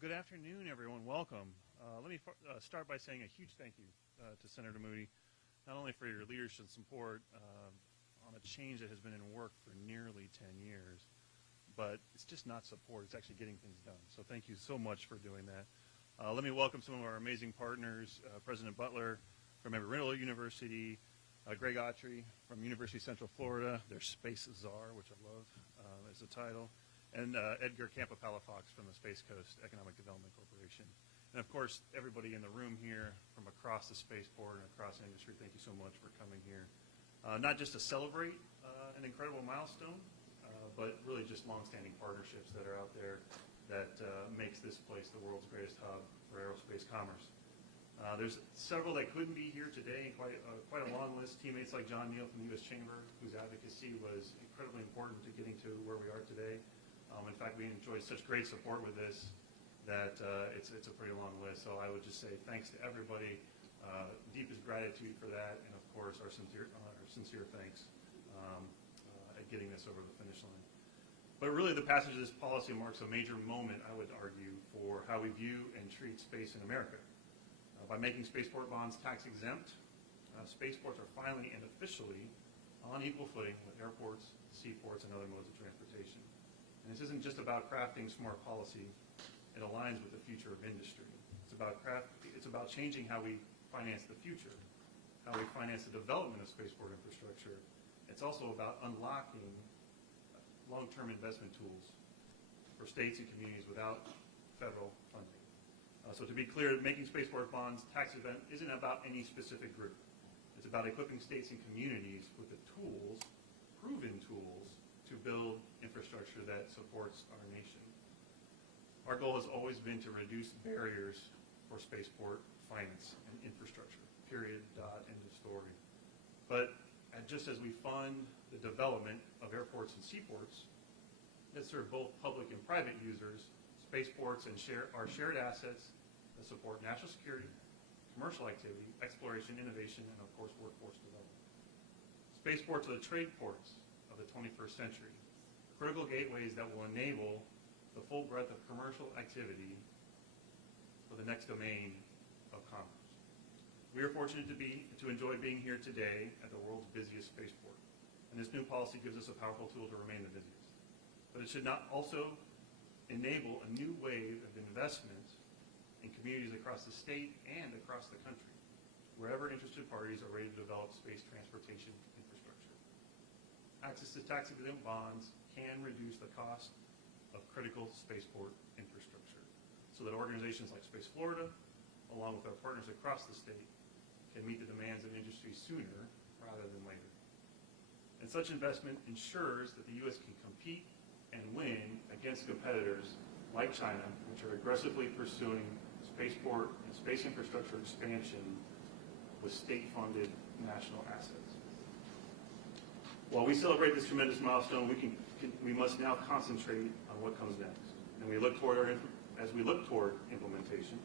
Good afternoon, everyone. Welcome. Let me start by saying a huge thank you to Senator Moody, not only for your leadership and support on a change that has been in work for nearly 10 years, but it's just not support. It's actually getting things done. So thank you so much for doing that. Let me welcome some of our amazing partners, President Butler from Embry-Riddle University, Greg Autry from University of Central Florida, their Space Czar, which I love as the title, and Edgar Campo-Palafox from the Space Coast Economic Development Corporation. And of course, everybody in the room here from across the spaceport and across industry, thank you so much for coming here. Not just to celebrate an incredible milestone, but really just long-standing partnerships that are out there that makes this place the world's greatest hub for aerospace commerce. There's several that couldn't be here today, quite a long list. Teammates like John Neal from the U.S. Chamber, whose advocacy was incredibly important to getting to where we are today. In fact, we enjoyed such great support with this that it's a pretty long list. So I would just say thanks to everybody, deepest gratitude for that, and of course our sincere thanks at getting this over the finish line. But really, the passage of this policy marks a major moment, I would argue, for how we view and treat space in America. By making spaceport bonds tax exempt, spaceports are finally and officially on equal footing with airports, seaports, and other modes of transportation. And this isn't just about crafting smart policy. It aligns with the future of industry. It's about changing how we finance the future, how we finance the development of spaceport infrastructure. It's also about unlocking long-term investment tools for states and communities without federal funding. So to be clear, making spaceport bonds tax exempt isn't about any specific group. It's about equipping states and communities with the tools, proven tools, to build infrastructure that supports our nation. Our goal has always been to reduce barriers for spaceport finance and infrastructure, period, dot, end of story. But just as we fund the development of airports and seaports that serve both public and private users, spaceports and are shared assets that support national security, commercial activity, exploration, innovation, and of course workforce development. Spaceports are the trade ports of the 21st century, critical gateways that will enable the full breadth of commercial activity for the next domain of commerce. We are fortunate to enjoy being here today at the world's busiest spaceport, and this new policy gives us a powerful tool to remain the busiest. But it should not also enable a new wave of investment in communities across the state and across the country, wherever interested parties are ready to develop space transportation infrastructure. Access to tax-exempt bonds can reduce the cost of critical spaceport infrastructure so that organizations like Space Florida, along with our partners across the state, can meet the demands of industry sooner rather than later. And such investment ensures that the U.S. can compete and win against competitors like China, which are aggressively pursuing spaceport and space infrastructure expansion with state-funded national assets. While we celebrate this tremendous milestone, we must now concentrate on what comes next. And as we look toward implementation,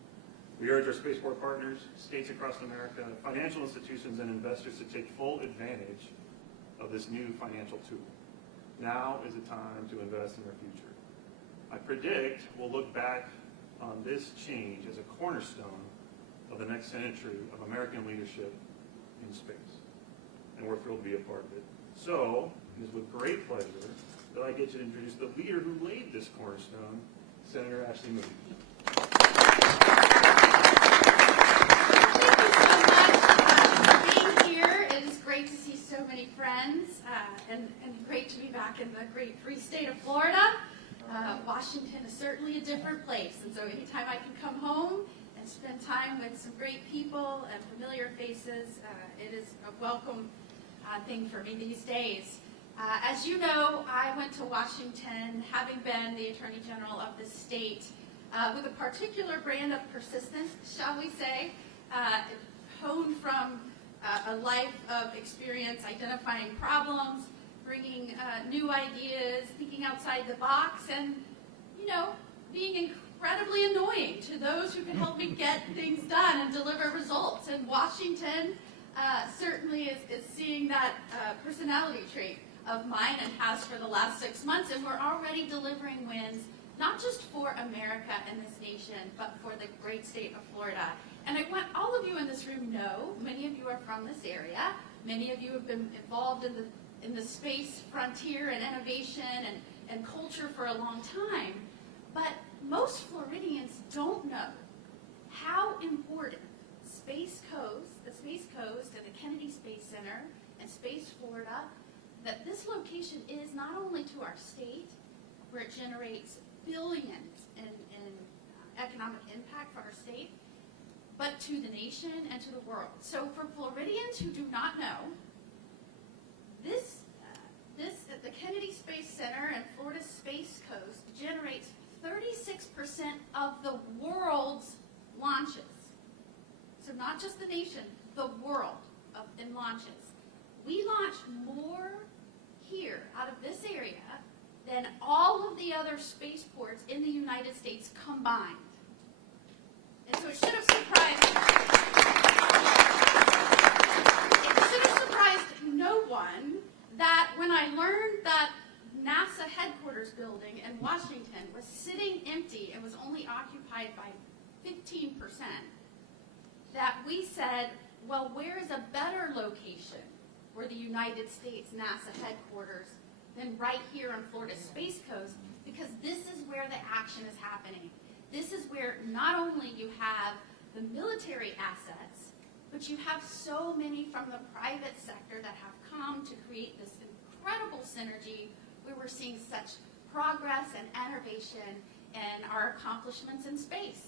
we urge our spaceport partners, states across America, financial institutions, and investors to take full advantage of this new financial tool. Now is the time to invest in our future. I predict we'll look back on this change as a cornerstone of the next century of American leadership in space. And we're thrilled to be a part of it. So, it is with great pleasure that I get to introduce the leader who laid this cornerstone, Senator Ashley Moody. Thank you so much for being here. It is great to see so many friends and great to be back in the great free state of Florida. Washington is certainly a different place, and so anytime I can come home and spend time with some great people and familiar faces, it is a welcome thing for me these days. As you know, I went to Washington, having been the Attorney General of the state, with a particular brand of persistence, shall we say, honed from a life of experience identifying problems, bringing new ideas, thinking outside the box, and, being incredibly annoying to those who can help me get things done and deliver results. And Washington certainly is seeing that personality trait of mine and has for the last 6 months, and we're already delivering wins not just for America and this nation, but for the great state of Florida. And I want all of you in this room know, many of you are from this area, many of you have been involved in the space frontier and innovation and culture for a long time, but most Floridians don't know how important Space Coast, the Space Coast and the Kennedy Space Center and Space Florida, that this location is not only to our state, where it generates billions in economic impact for our state, but to the nation and to the world. So for Floridians who do not know, the Kennedy Space Center and Florida Space Coast generates 36% of the world's launches. So not just the nation, the world in launches. We launch more here out of this area than all of the other spaceports in the United States combined. And so it should have surprised no one that when I learned that NASA headquarters building in Washington was sitting empty and was only occupied by 15%, that we said, well, where is a better location for the United States NASA headquarters than right here on Florida Space Coast, because this is where the action is happening. This is where not only you have the military assets, but you have so many from the private sector that have come to create this incredible synergy where we're seeing such progress and innovation and our accomplishments in space.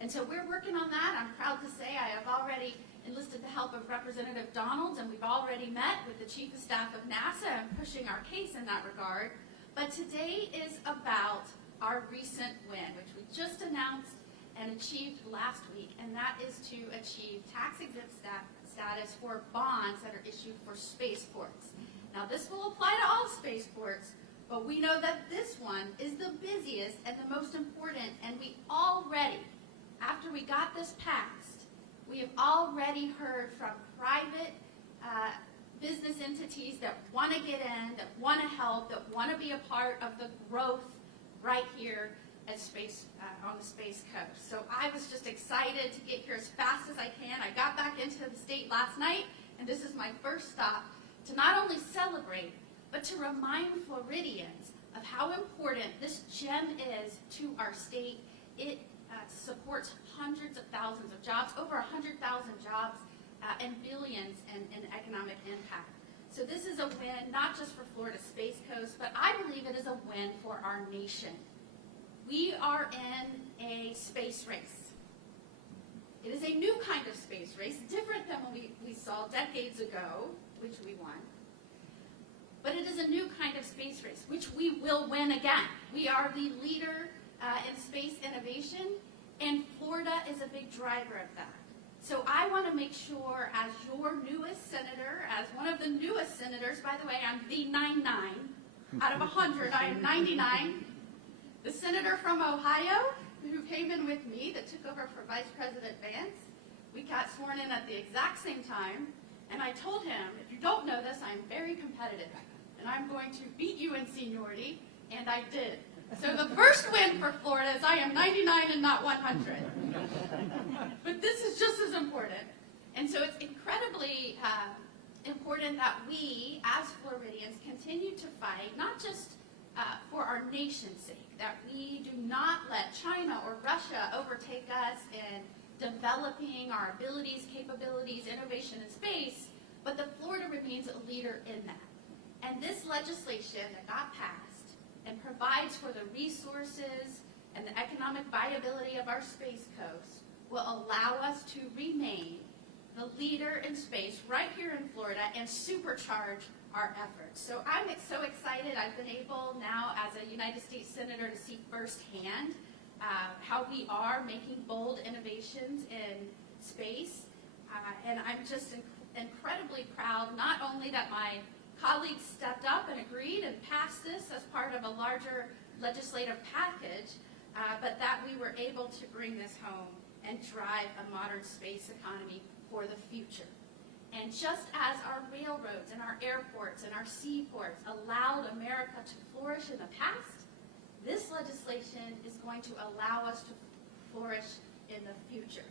And so we're working on that. I'm proud to say I have already enlisted the help of Representative Donalds, and we've already met with the Chief of Staff of NASA and pushing our case in that regard. But today is about our recent win, which we just announced and achieved last week, and that is to achieve tax-exempt status for bonds that are issued for spaceports. Now, this will apply to all spaceports, but we know that this one is the busiest and the most important, and we already, after we got this passed, we have already heard from private business entities that want to get in, that want to help, that want to be a part of the growth right here at on the Space Coast. So I was just excited to get here as fast as I can. I got back into the state last night, and this is my first stop to not only celebrate, but to remind Floridians of how important this gem is to our state. It supports hundreds of thousands of jobs, over 100,000 jobs, and billions in economic impact. So this is a win, not just for Florida Space Coast, but I believe it is a win for our nation. We are in a space race. It is a new kind of space race, different than what we saw decades ago, which we won. But it is a new kind of space race, which we will win again. We are the leader in space innovation, and Florida is a big driver of that. So I want to make sure, as your newest senator, as one of the newest senators, by the way, I'm the 99 out of 100, I am 99. The senator from Ohio, who came in with me, that took over for Vice President Vance, we got sworn in at the exact same time, and I told him, if you don't know this, I'm very competitive, and I'm going to beat you in seniority, and I did. So the first win for Florida is I am 99 and not 100. But this is just as important. And so it's incredibly important that we, as Floridians, continue to fight, not just for our nation's sake, that we do not let China or Russia overtake us in developing our abilities, capabilities, innovation in space, but that Florida remains a leader in that. And this legislation that got passed and provides for the resources and the economic viability of our Space Coast will allow us to remain the leader in space right here in Florida and supercharge our efforts. So I'm so excited. I've been able now as a United States Senator to see firsthand how we are making bold innovations in space. And I'm just incredibly proud, not only that my colleagues stepped up and agreed and passed this as part of a larger legislative package, but that we were able to bring this home and drive a modern space economy for the future. And just as our railroads and our airports and our seaports allowed America to flourish in the past, This legislation is going to allow us to flourish in the future.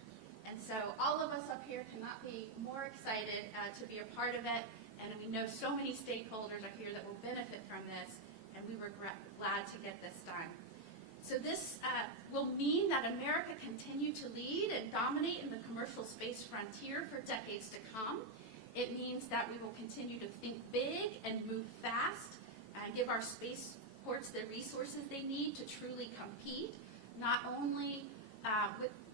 And so all of us up here cannot be more excited to be a part of it, and we know so many stakeholders are here that will benefit from this, and we were glad to get this done. So this will mean that America continue to lead and dominate in the commercial space frontier for decades to come. It means that we will continue to think big and move fast and give our spaceports the resources they need to truly compete, not only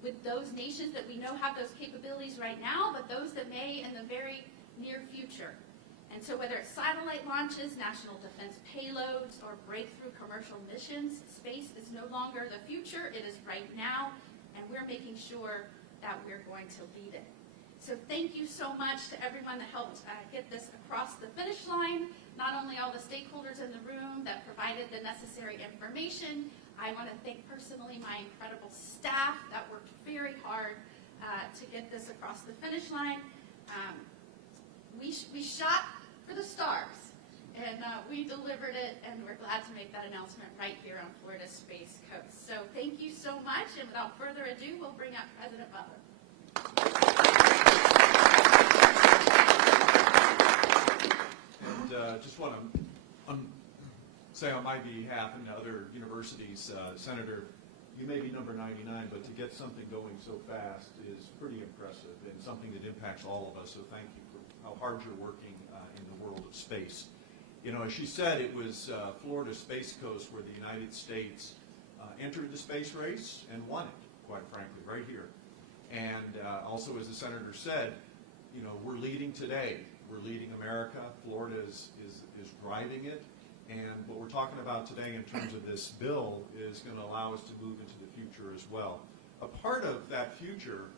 with those nations that we know have those capabilities right now, but those that may in the very near future. And so whether it's satellite launches, national defense payloads, or breakthrough commercial missions, space is no longer the future, it is right now, and we're making sure that we're going to lead it. So thank you so much to everyone that helped get this across the finish line, not only all the stakeholders in the room that provided the necessary information. I want to thank personally my incredible staff that worked very hard to get this across the finish line. We shot for the stars, and we delivered it, and we're glad to make that announcement right here on Florida's Space Coast. So thank you so much, and without further ado, we'll bring up President Butler. And just want to say on my behalf and other universities, Senator, you may be number 99, but to get something going so fast is pretty impressive and something that impacts all of us. So thank you for how hard you're working in the world of space. You know, as she said, it was Florida's Space Coast where the United States entered the space race and won it, quite frankly, right here. And also, as the Senator said, you know, we're leading today. We're leading America. Florida is driving it. And what we're talking about today in terms of this bill is going to allow us to move into the future as well. A part of that future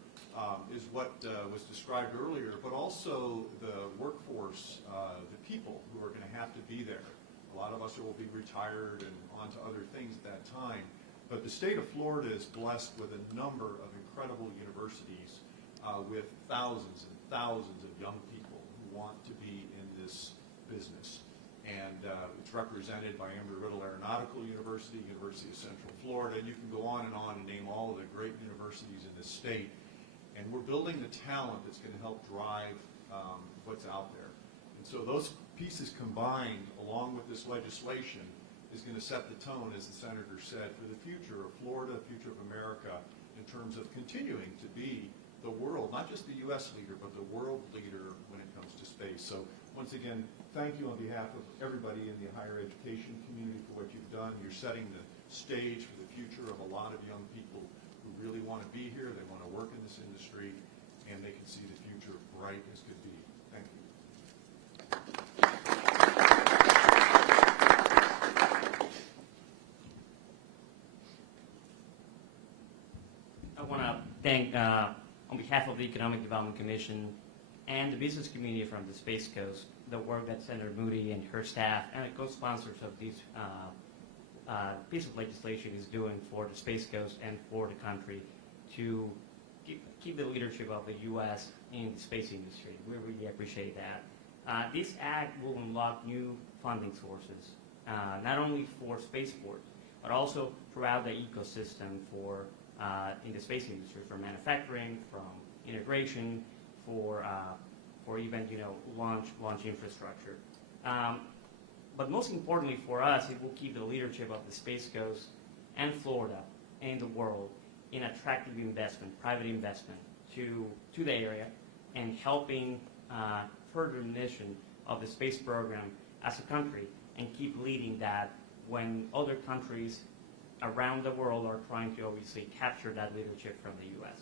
is what was described earlier, but also the workforce, the people who are going to have to be there. A lot of us will be retired and on to other things at that time. But the state of Florida is blessed with a number of incredible universities with thousands and thousands of young people who want to be in this business. And it's represented by Embry-Riddle Aeronautical University, University of Central Florida, and you can go on and name all of the great universities in this state. And we're building the talent that's going to help drive what's out there. And so those pieces combined, along with this legislation, is going to set the tone, as the Senator said, for the future of Florida, future of America, in terms of continuing to be the world, not just the U.S. leader, but the world leader when it comes to space. So once again, thank you on behalf of everybody in the higher education community for what you've done. You're setting the stage for the future of a lot of young people who really want to be here, they want to work in this industry, and they can see the future bright as could be. Thank you. I want to thank, on behalf of the Economic Development Commission and the business community from the Space Coast, the work that Senator Moody and her staff and the co-sponsors of this piece of legislation is doing for the Space Coast and for the country to keep the leadership of the U.S. in the space industry. We really appreciate that. This act will unlock new funding sources, not only for spaceports, but also throughout the ecosystem for in the space industry, from manufacturing, from integration, for even launch infrastructure. But most importantly for us, it will keep the leadership of the Space Coast and Florida and the world in attractive investment, private investment to the area, and helping further the mission of the space program as a country, and keep leading that when other countries around the world are trying to obviously capture that leadership from the U.S.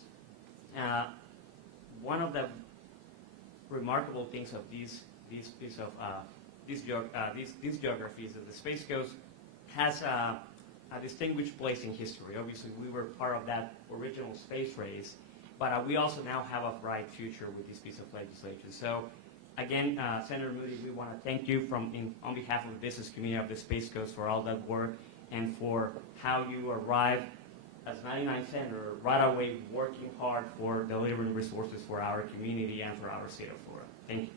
One of the remarkable things of these geographies of the Space Coast has a distinguished place in history. Obviously, we were part of that original space race, but we also now have a bright future with this piece of legislation. So, again, Senator Moody, we want to thank you on behalf of the business community of the Space Coast for all that work and for how you arrived as 99 Senator right away working hard for delivering resources for our community and for our state of Florida. Thank you.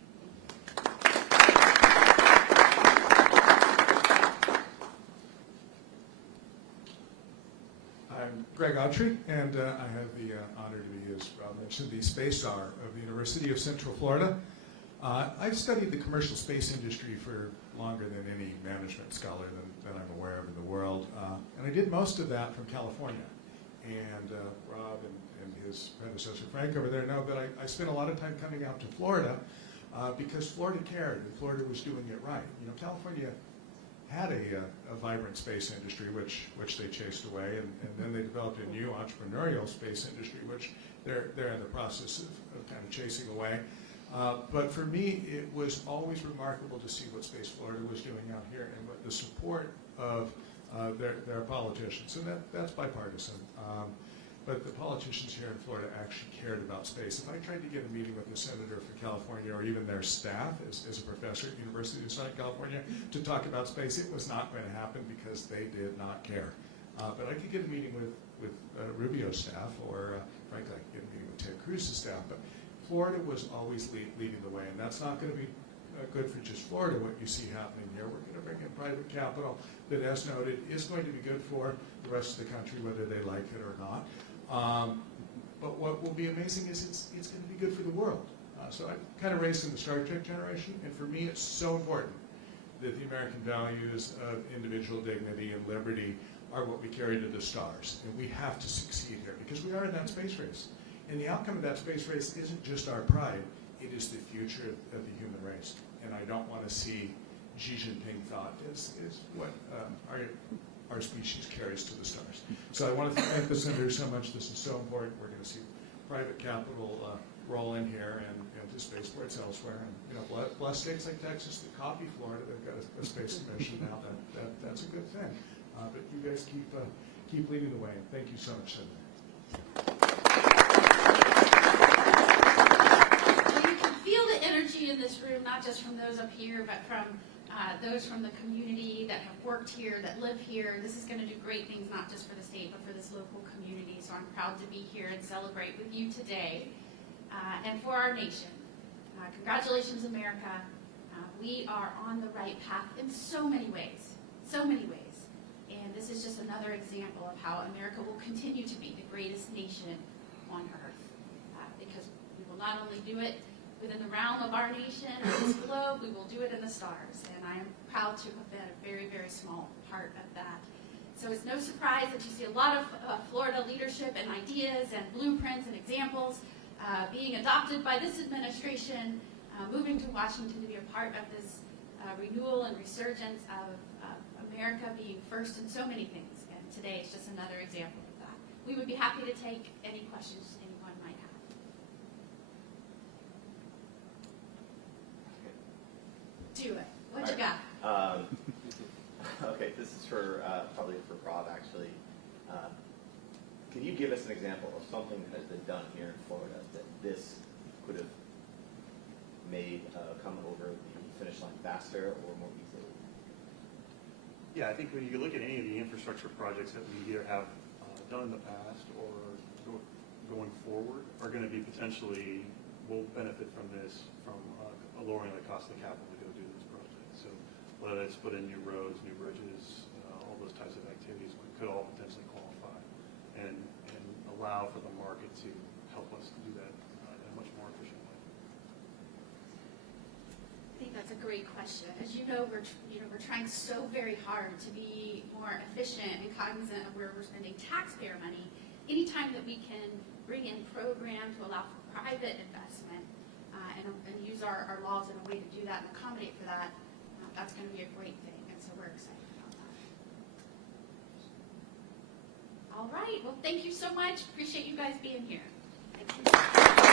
Craig Autry, and I have the honor to be, as Rob mentioned, the space czar of the University of Central Florida. I've studied the commercial space industry for longer than any management scholar that I'm aware of in the world, and I did most of that from California. And Rob and his predecessor Frank over there know that I spent a lot of time coming out to Florida because Florida cared and Florida was doing it right. You know, California had a vibrant space industry, which they chased away, and then they developed a new entrepreneurial space industry, which they're in the process of kind of chasing away. But for me, it was always remarkable to see what Space Florida was doing out here and what the support of their politicians, and that's bipartisan. But the politicians here in Florida actually cared about space. If I tried to get a meeting with the senator from California or even their staff as a professor at the University of Southern California to talk about space, it was not going to happen because they did not care. But I could get a meeting with Rubio's staff, or frankly, I could get a meeting with Ted Cruz's staff. But Florida was always leading the way, and that's not going to be good for just Florida, what you see happening here. We're going to bring in private capital that, as noted, is going to be good for the rest of the country, whether they like it or not. But what will be amazing is it's going to be good for the world. So I'm kind of raised in the Star Trek generation, and for me it's so important that the American values of individual dignity and liberty are what we carry to the stars. And we have to succeed here because we are in that space race. And the outcome of that space race isn't just our pride, it is the future of the human race. And I don't want to see Xi Jinping thought is what our species carries to the stars. So I want to thank the senator so much. This is so important. We're going to see private capital roll in here and to spaceports elsewhere. And you know, bless states like Texas that copy Florida. They've got a space commission now. That's a good thing. But you guys keep leading the way. And thank you so much, Senator. You can feel the energy in this room, not just from those up here, but from those from the community that have worked here, that live here. This is going to do great things, not just for the state, but for this local community. So I'm proud to be here and celebrate with you today and for our nation. Congratulations, America. We are on the right path in so many ways, so many ways. And this is just another example of how America will continue to be the greatest nation on earth. Because we will not only do it within the realm of our nation or this globe, we will do it in the stars. And I am proud to have been a very, very small part of that. So it's no surprise that you see a lot of Florida leadership and ideas and blueprints and examples being adopted by this administration, moving to Washington to be a part of this renewal and resurgence of America being first in so many things. And today is just another example of that. We would be happy to take any questions anyone might have. Do it. What you got? Okay, this is for probably for Rob, actually. Can you give us an example of something that has been done here in Florida that this could have made come over the finish line faster or more easily? Yeah, I think when you look at any of the infrastructure projects that we either have done in the past or going forward are going to be potentially, will benefit from this, from lowering the cost of capital to go do this project. So whether it's put in new roads, new bridges, all those types of activities could all potentially qualify and allow for the market to help us do that in a much more efficient way. I think that's a great question. As you know, we're trying so very hard to be more efficient and cognizant of where we're spending taxpayer money. Anytime that we can bring in program to allow for private investment and use our laws in a way to do that and accommodate for that, that's going to be a great thing. And so we're excited about that. All right. Well, thank you so much. Appreciate you guys being here. Thank you.